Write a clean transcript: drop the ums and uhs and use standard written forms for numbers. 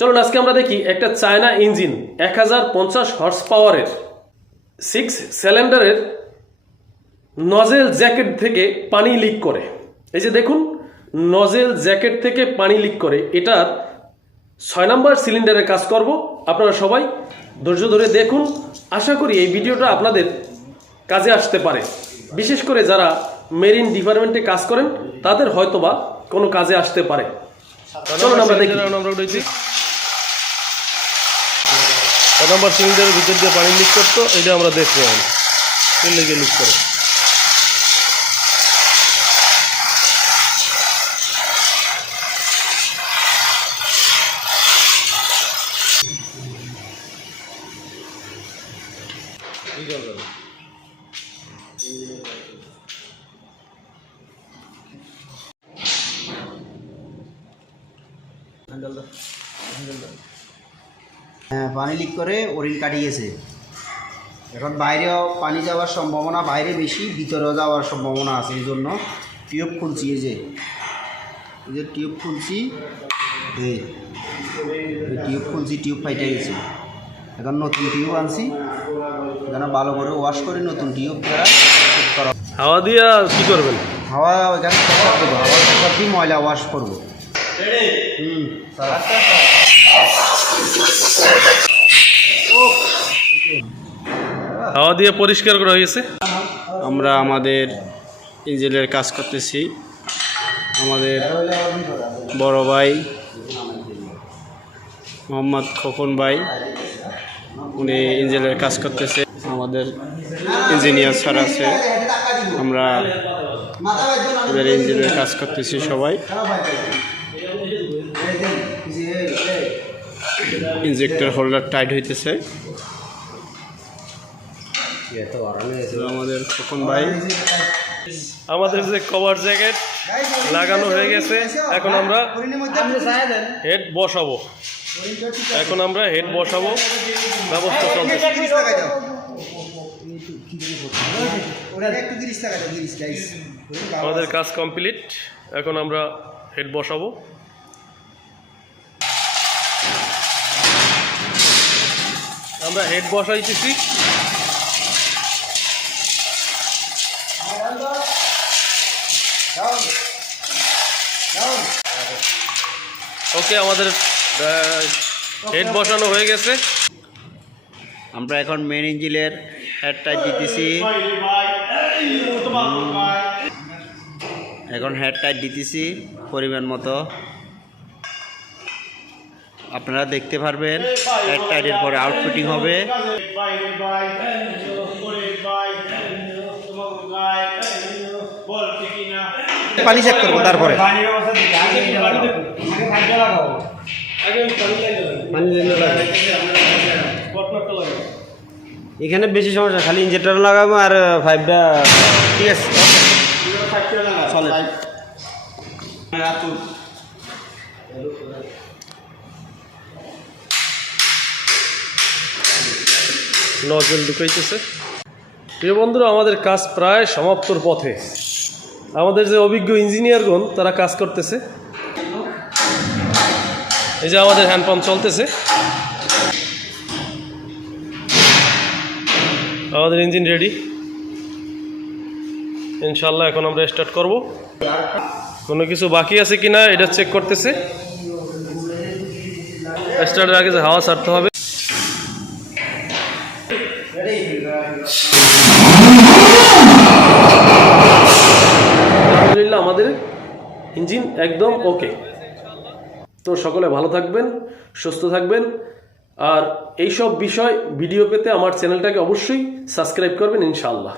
চলুন আজকে আমরা দেখি একটা চায়না ইঞ্জিন 1050 হর্স পাওয়ারের 6 সিলিন্ডারের নজেল জ্যাকেট থেকে পানি লিক করে। এই যে দেখুন, নজেল জ্যাকেট থেকে পানি লিক করে। এটার 6 নম্বর সিলিন্ডারে কাজ করব। আপনারা সবাই ধৈর্য ধরে দেখুন। আশা করি এই ভিডিওটা আপনাদের কাজে আসতে পারে, বিশেষ করে যারা মেরিন ডিপার্টমেন্টে কাজ করেন তাদের হয়তোবা কোনো কাজে আসতে পারে। চলুন আমরা দেখি। নম্বর সিলিন্ডারের ভিতর দিয়ে পানি লিক করতো, এটা আমরা দেখলাম লেগে লিক করে। হ্যাঁ, পানি লিক করে ওরিন কাটিয়েছে। এখন বাইরেও পানি যাওয়ার সম্ভাবনা, বাইরে বেশি, ভিতরেও যাওয়ার সম্ভাবনা আছে। এই জন্য টিউব খুলছি। এই যে টিউব খুলছি, টিউব খুলছি, টিউব ফাইটে গেছে। এখন নতুন টিউব আনছি, যেন ভালো করে ওয়াশ করে নতুন টিউব করা। হাওয়া দিয়ে কি করবেন? হাওয়া এখানে প্রেসার দেবো, হাওয়া প্রেসার দিয়ে ময়লা ওয়াশ করবো। হাওয়া দিয়ে পরিষ্কার করা হয়েছে। আমরা আমাদের ইঞ্জিনের কাজ করতেছি। আমাদের বড় ভাই মোহাম্মদ খোকন ভাই, উনি ইঞ্জিনের কাজ করতেছে। আমাদের ইঞ্জিনিয়ার স্যার আছে, আমরা আমাদের ইঞ্জিনের কাজ করতেছি সবাই। ইনজেক্টর হোল্ডার টাইট হইতেছে। আমাদের খোকন ভাই, আমাদের যে কভার জ্যাকেট লাগানো হয়ে গেছে, এখন আমরা হেড বসাবো। ব্যবস্থা চলছে। আমাদের কাজ কমপ্লিট। এখন আমরা হেড বসাবো। আমরা হেড বসাইতেছি। ওকে, আমাদের হেড বসানো হয়ে গেছে। আমরা এখন মেন ইঞ্জিনের হেড টাইট দিতেছি। এখন হেড টাইট দিতেছি পরিমাণ মতো। আপনারা দেখতে পারবেন হেড টাইটের পরে আউটপুটিং হবে। পানি চেক করবো, তারপরে এখানে বেশি সমস্যা, খালি ইঞ্জেক্টর লাগাবো আর পাইপটা ঠিক আছে চলে। নজল ঢুকাইতেছে। প্রিয় বন্ধুরা, আমাদের কাজ প্রায় সমাপ্তর পথে। আমাদের যে অভিজ্ঞ ইঞ্জিনিয়ারগণ তারা কাজ করতেছে। এই যে আমাদের হ্যান্ড পাম্প চলতেছে। আমাদের ইঞ্জিন রেডি ইনশাল্লাহ। এখন আমরা স্টার্ট করব। কোনো কিছু বাকি আছে কিনা এটা চেক করতেছে। স্টার্টের আগে যে হাওয়া ছাড়তে হবে। আলহামদুলিল্লাহ, আমাদের ইঞ্জিন একদম ওকে। তো সকলে ভালো থাকবেন, সুস্থ থাকবেন। আর এইসব বিষয় ভিডিও পেতে আমার চ্যানেলটাকে অবশ্যই সাবস্ক্রাইব করবেন ইনশাআল্লাহ।